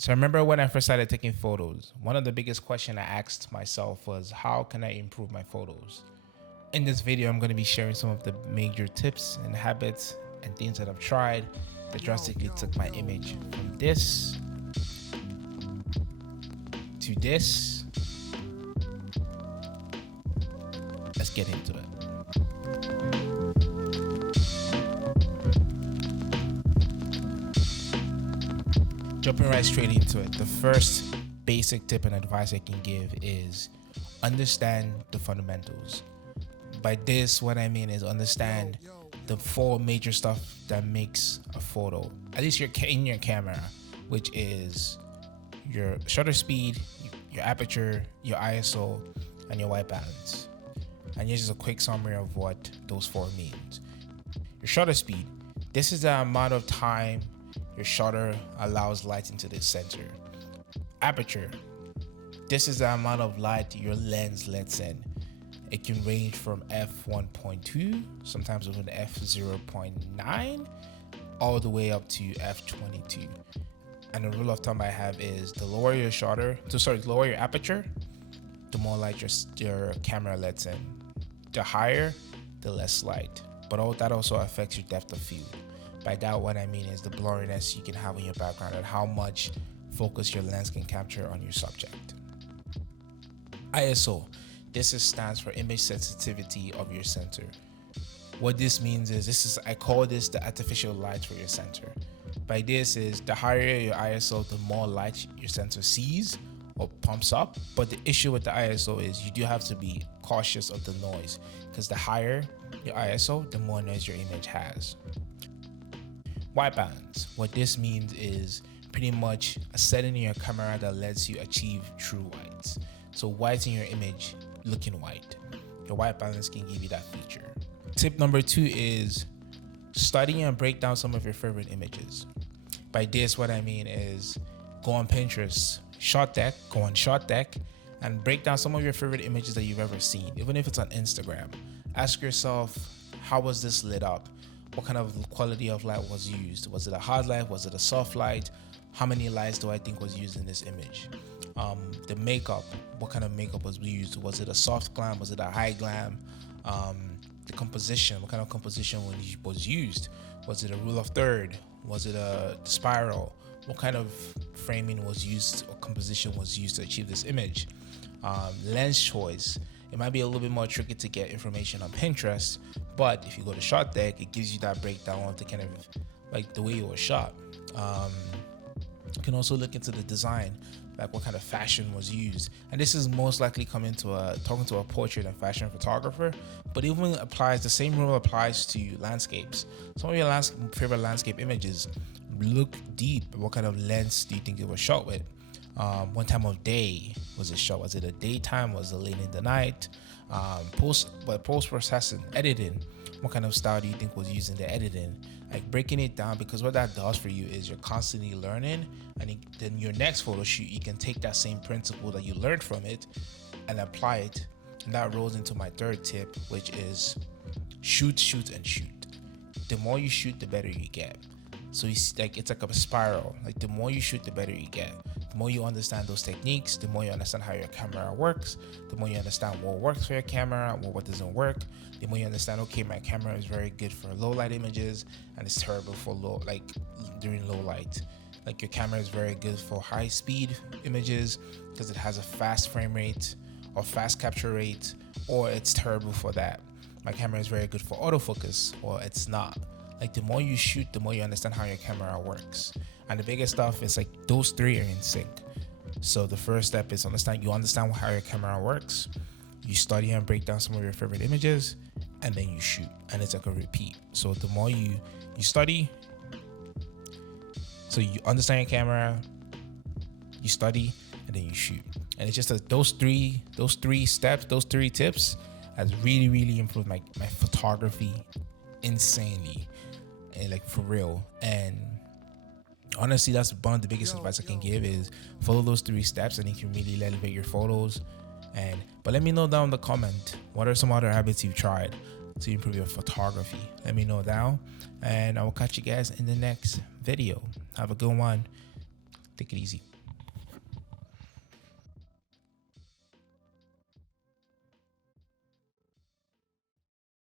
So I remember when I first started taking photos, one of the biggest questions I asked myself was, how can I improve my photos? In this video, I'm going to be sharing some of the major tips and habits and things that I've tried that drastically took my image from this to this. Let's get into it. Jumping right straight into it, the first basic tip and advice I can give is understand the fundamentals. By this, what I mean is understand the four major stuff that makes a photo, at least in your camera, which is your shutter speed, your aperture, your ISO, and your white balance. And here's just a quick summary of what those four means. Your shutter speed, this is the amount of time your shutter allows light into the center. Aperture, this is the amount of light your lens lets in. It can range from f1.2, sometimes even f0.9, all the way up to f22. And the rule of thumb I have is the lower your lower your aperture, the more light your camera lets in. The higher, the less light. But that also affects your depth of field. By that, what I mean is the blurriness you can have in your background and how much focus your lens can capture on your subject. ISO, stands for image sensitivity of your center. What this means is I call this the artificial light for your center. By this is the higher your ISO, the more light your sensor sees or pumps up. But the issue with the ISO is you do have to be cautious of the noise, because the higher your ISO, the more noise your image has. White balance. What this means is pretty much a setting in your camera that lets you achieve true whites. So whites in your image looking white. Your white balance can give you that feature. Tip number 2 is study and break down some of your favorite images. By this, what I mean is go on Pinterest, go on Shot Deck, and break down some of your favorite images that you've ever seen, even if it's on Instagram. Ask yourself, how was this lit up? What kind of quality of light was used? Was it a hard light? Was it a soft light? How many lights do I think was used in this image? The makeup, what kind of makeup was used? Was it a soft glam? Was it a high glam? The composition, what kind of composition was used? Was it a rule of third? Was it a spiral? What kind of framing was used or composition was used to achieve this image? Lens choice. It might be a little bit more tricky to get information on Pinterest, but if you go to Shot Deck, it gives you that breakdown of the kind of like the way it was shot. You can also look into the design, like what kind of fashion was used. And this is most likely talking to a portrait and fashion photographer, but even the same rule applies to landscapes. Some of your favorite landscape images, look deep. What kind of lens do you think it was shot with? What time of day was it shot? Was it a daytime? Was it late in the night? Post-processing, editing. What kind of style do you think was used in the editing? Like breaking it down, because what that does for you is you're constantly learning, and then your next photo shoot, you can take that same principle that you learned from it and apply it. And that rolls into my third tip, which is shoot. The more you shoot, the better you get. So it's like a spiral. Like the more you shoot, the better you get. The more you understand those techniques, the more you understand how your camera works, the more you understand what works for your camera and what doesn't work. The more you understand, okay, my camera is very good for low light images and it's terrible for during low light. Like your camera is very good for high speed images because it has a fast frame rate or fast capture rate, or it's terrible for that. My camera is very good for autofocus, or it's not. Like the more you shoot, the more you understand how your camera works. And the biggest stuff is like those three are in sync. So the first step is you understand how your camera works. You study and break down some of your favorite images, and then you shoot. And it's like a repeat. So the more you study, so you understand your camera, you study, and then you shoot. And it's just those three steps, those 3 tips has really, really improved my photography insanely. And like for real. And honestly, that's one of the biggest advice I can give is follow those 3 steps, and you can really elevate your photos. But let me know down in the comment, what are some other habits you've tried to improve your photography? Let me know down, and I will catch you guys in the next video. Have a good one. Take it easy.